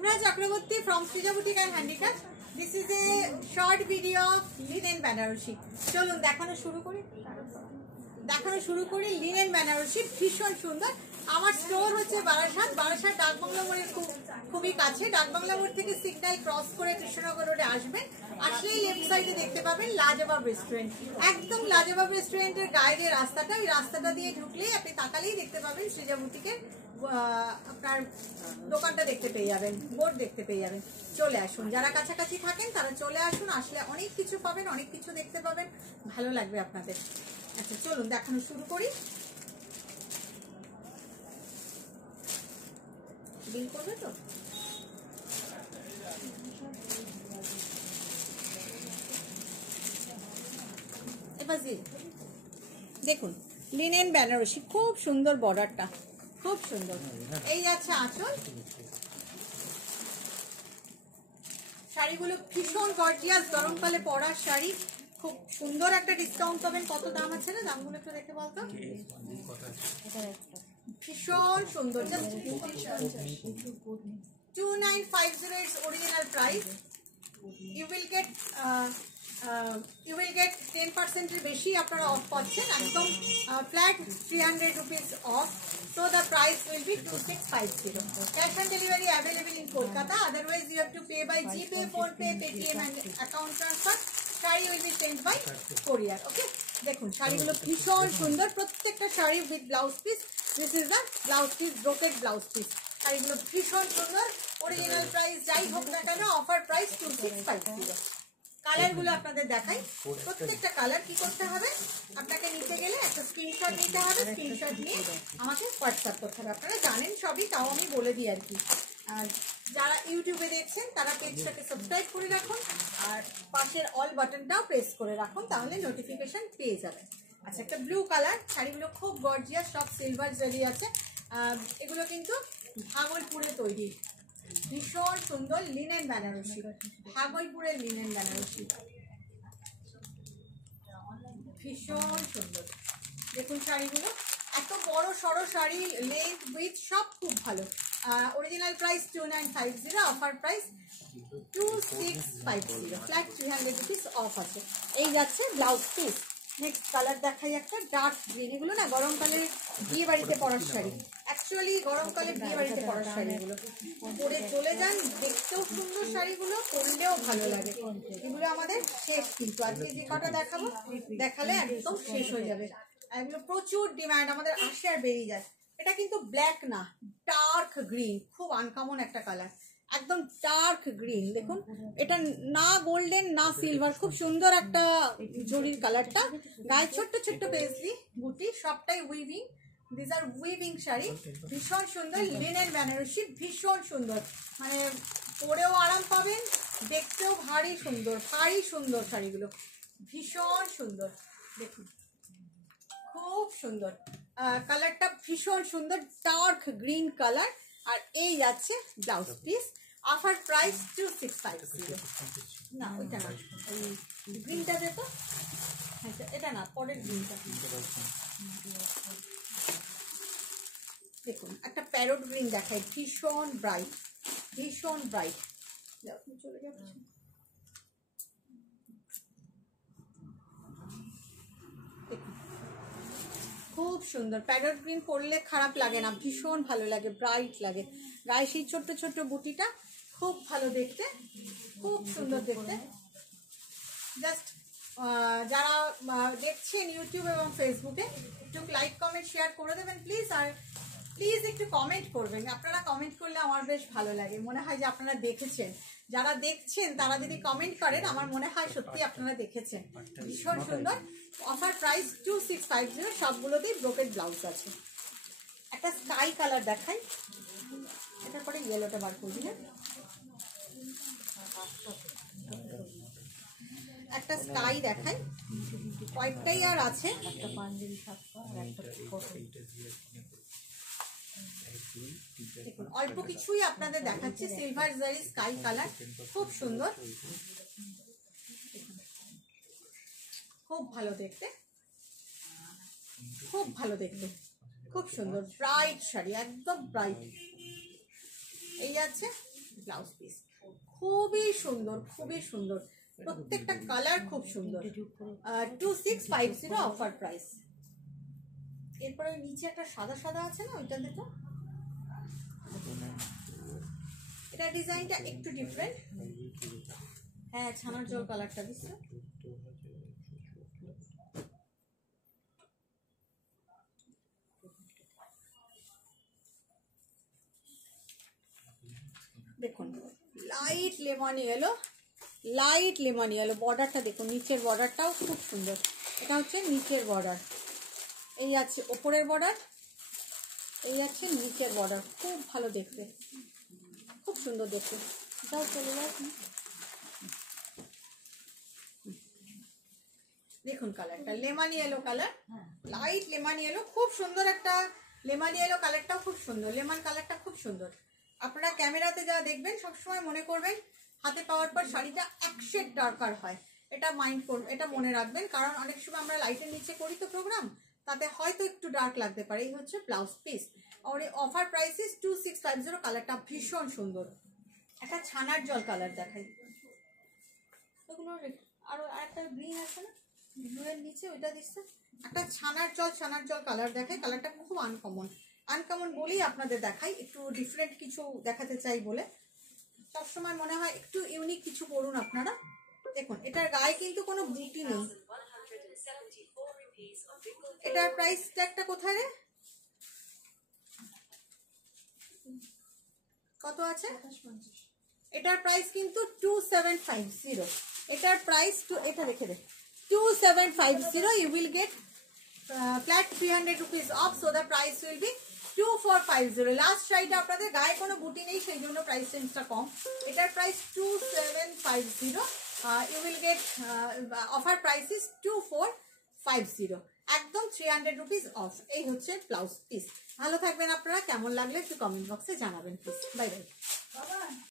Shubhra Chakraborty from Srija Boutique and Handicraft. This is a short video of linen Banarasi. চলুন দেখানো শুরু করি linen Banarasi ভীষণ সুন্দর। আমার স্টোর হচ্ছে বারাসাত ডাকবাংলা মোড়ের খুবই কাছে। ডাকবাংলা মোড় থেকে সিগন্যাল ক্রস করে কৃষ্ণনগর রোডে আসবেন, আসলেই লেফট সাইডে দেখতে পাবেন লাজবাব রেস্টুরেন্ট। একদম লাজবাব রেস্টুরেন্টের গায়ে রাস্তাটা, ওই রাস্তাটা দিয়ে ঢুকলেই আপনি তাকালেই দেখতে পাবেন সৃজা বুটিকের আপনার দোকানটা দেখতে পেয়ে যাবেন, বোর্ড দেখতে পেয়ে যাবেন। চলে আসুন, যারা কাছাকাছি থাকেন তারা চলে আসুন, আসলে অনেক কিছু পাবেন, অনেক কিছু দেখতে পাবেন, ভালো লাগবে আপনাদের। আচ্ছা চলুন দেখানো শুরু করি। বিল করবে তো? এবার দেখুন লিনেন বেনারসি, খুব সুন্দর বর্ডারটা, খুব সুন্দর। এই যাচ্ছে আঁচল। শাড়িগুলো ভীষণ গর্জিয়াস, গরমকালে পরার শাড়ি, খুব সুন্দর একটা ডিসকাউন্ট পাবেন। কত দাম আছে না, দামগুলো একটু দেখে বলতো। ভীষণ সুন্দর, just 2950 is original price. you will get 10% এর বেশি আপনারা অফ পাচ্ছেন, একদম flat 300 rupees of. So the price will be 2650. Cash on delivery available in Kolkata. Otherwise you have to pay by GPay, PhonePe, Paytm and account transfer. Sari will be sent by courier. Okay, দেখুন শাড়িগুলো ভীষণ সুন্দর, প্রত্যেকটা sari with blouse piece. This is the blouse piece, brocade blouse piece. শাড়িগুলো ভীষণ সুন্দর। Original price যাই হোক না কেন, অফার প্রাইস 2650। কালারগুলো আপনাদের দেখাই। প্রত্যেকটা কালার কি করতে হবে, আপনাকে নিতে গেলে একটা স্ক্রিনশট নিতে হবে, স্ক্রিনশট নিয়ে আমাকে হোয়াটসঅ্যাপ করতে হবে। আপনারা জানেন সবই, তাও আমি বলে দিই আর কি। আর যারা ইউটিউবে দেখছেন তারা পেজটাকে সাবস্ক্রাইব করে রাখুন, আর পাশের অল বাটনটাও প্রেস করে রাখুন, তাহলে নোটিফিকেশন পেয়ে যাবেন। আচ্ছা, একটা ব্লু কালার, শাড়িগুলো খুব গর্জিয়াস, সব সিলভার জারি আছে। এগুলো কিন্তু ভাগলপুরে তৈরি, ভীষণ সুন্দর লিনেন বেনারসি, ভাগলপুরের লিনেন বেনারসি, ভীষণ সুন্দর। দেখুন শাড়িগুলো এত বড় সড়ো শাড়ি, লেন্থ উইথ সব খুব ভালো। Original price 2950, offer price 2650, flat 300 rupees of আছে। এই যাচ্ছে ব্লাউজ পিস। নেক্সট কালার দেখাই, একটা ডার্ক গ্রিন। এগুলো না গরমকালে বিয়ে বাড়িতে পরার শাড়ি, অ্যাকচুয়ালি গরমকালে বিয়ে বাড়িতে পরার শাড়িগুলো পরে চলে যান, দেখতেও সুন্দর, শাড়িগুলো পরলেও ভালো লাগে। এগুলো আমাদের শেষ, কিন্তু আজকে যে কটা দেখাবো দেখালে একদম শেষ হয়ে যাবে। এগুলো প্রচুর ডিমান্ড, আমাদের আসে আর বেরিয়ে যায়। এটা কিন্তু ব্ল্যাক না, ডার্ক গ্রিন, খুব আনকমন একটা কালার, একদম ডার্ক গ্রিন। দেখুন এটা না গোল্ডেন না সিলভার, খুব সুন্দর একটা জরির কালারটা। গায়ে ছোট্ট ছোট্ট পেজলি বুটি, সবটাই weaving. This are weaving sari, ভীষণ সুন্দর লিনেন বেনারসি, ভীষণ সুন্দর, মানে পরেও আরাম পাবেন, দেখতেও ভারী সুন্দর, ভারী সুন্দর শাড়িগুলো, ভীষণ সুন্দর। দেখুন খুব সুন্দর কালারটা, ভীষণ সুন্দর ডার্ক গ্রিন কালার। আর এই যাচ্ছে ব্লাউজ পিস, অফার প্রাইস 2650। না ওইটা না, ওই গ্রিনটা যেত, এটা না, পরের গ্রিনটা। দেখুন একটা প্যারট গ্রিন দেখায়, ভীষণ ব্রাইট, ভীষণ ব্রাইট। চলে যাচ্ছে, খুব সুন্দর। প্যারট গ্রিন পরলে খারাপ লাগে না, ভীষণ ভালো লাগে, ব্রাইট লাগে। গায়ে সেই ছোট্ট ছোট্ট বুটিটা খুব ভালো দেখতে, খুব সুন্দর দেখতে। জাস্ট যারা দেখছেন ইউটিউব এবং ফেসবুকে, একটু লাইক কমেন্ট শেয়ার করে দেবেন প্লিজ। আর প্লিজ একটু কমেন্ট করবেন, আপনারা কমেন্ট করলে আমার বেশ ভালো লাগে, মনে হয় যে আপনারা দেখেছেন। যারা দেখছেন তারা যদি কমেন্ট করেন, আমার মনে হয় সত্যি আপনারা দেখেছেন। ভীষণ সুন্দর, অফার প্রাইস 2650, সবগুলোতেই ব্রোকেড ব্লাউজ আছে। একটা স্কাই কালার দেখাই, এটার পরে ইয়েলোটা বার করবি। একটা স্কাই দেখাই, কয়েকটাই আর আছে। দেখুন অল্প কিছুই আপনাদের দেখাচ্ছি, সিলভার জারি স্কাই কালার, খুব সুন্দর, খুব ভালো দেখতে, খুব ভালো দেখতে, খুব সুন্দর ব্রাইট শাড়ি, একদম ব্রাইট। এই আছে ব্লাউজ পিস, খুবই সুন্দর, খুবই সুন্দর, প্রত্যেকটা কালার খুব সুন্দর। 2650 অফার প্রাইস। এরপরে নিচে একটা সাদা সাদা আছে না, ওইটা দেখো, এটা ডিজাইনটা একটু ডিফারেন্ট। হ্যাঁ, ছানার জল কালারটা দিচ্ছে। দেখুন light lemon yellow, light lemon yellow. বর্ডারটা দেখুন, নিচের বর্ডারটাও খুব সুন্দর। এটা হচ্ছে নিচের বর্ডার, এই আছে ওপরের বর্ডার, এই আছে নিচের বর্ডার। খুব ভালো দেখতে, খুব সুন্দর দেখতে। যাও চলে যাও। দেখুন কালারটা lemon yellow colour, light lemon yellow, খুব সুন্দর একটা লেমন ইয়েলো কালারটাও খুব সুন্দর, লেমন কালারটা খুব সুন্দর। আপনারা ক্যামেরাতে যা দেখবেন সবসময় মনে করবেন হাতে পাওয়ার পর শাড়িটা এক শেড ডার্কার হয়, এটা মাইন্ড করবেন, এটা মনে রাখবেন, কারণ অনেক সময় আমরা লাইটের নিচে করি তো প্রোগ্রাম, তাতে হয়তো একটু ডার্ক লাগতে পারে। এই হচ্ছে ব্লাউজ পিস, আর অফার প্রাইস ইস 2650। কালারটা ভীষণ সুন্দর। একটা ছানার জল কালার দেখাই, ওগুলো আরো আরেকটা গ্রিন আছে না ব্লুয়ের নিচে, ওইটা দিচ্ছে। একটা ছানার জল কালার দেখাই, কালারটা খুব আনকমন। আনকমন বলেই আপনাদের দেখাই, একটু ডিফারেন্ট কিছু দেখাতে চাই বলে। সবসময় মনে হয় একটু ইউনিক কিছু করুন আপনারা। দেখুন এটার গায়ে কিন্তু কোনো বুটি নেই। এটার প্রাইস ট্যাগটা কোথায় রে, কত আছে? এটার প্রাইস কিন্তু 2750। এটার প্রাইস এটা রেখে দে, 2750। You will get flat 300 rupees off, so the price will be 2450। Last শাড়িটা আপনাদের গায়ে কোনো বুটি নেই, সেই জন্য প্রাইস রেঞ্জটা কম। এটার price 2750। You will get offer price is 2450, একদম 300 rupees অফ। এই হচ্ছে ব্লাউজ পিস। ভালো থাকবেন আপনারা, কেমন লাগলে একটু কমেন্ট বক্সে জানাবেন প্লিজ। Bye bye.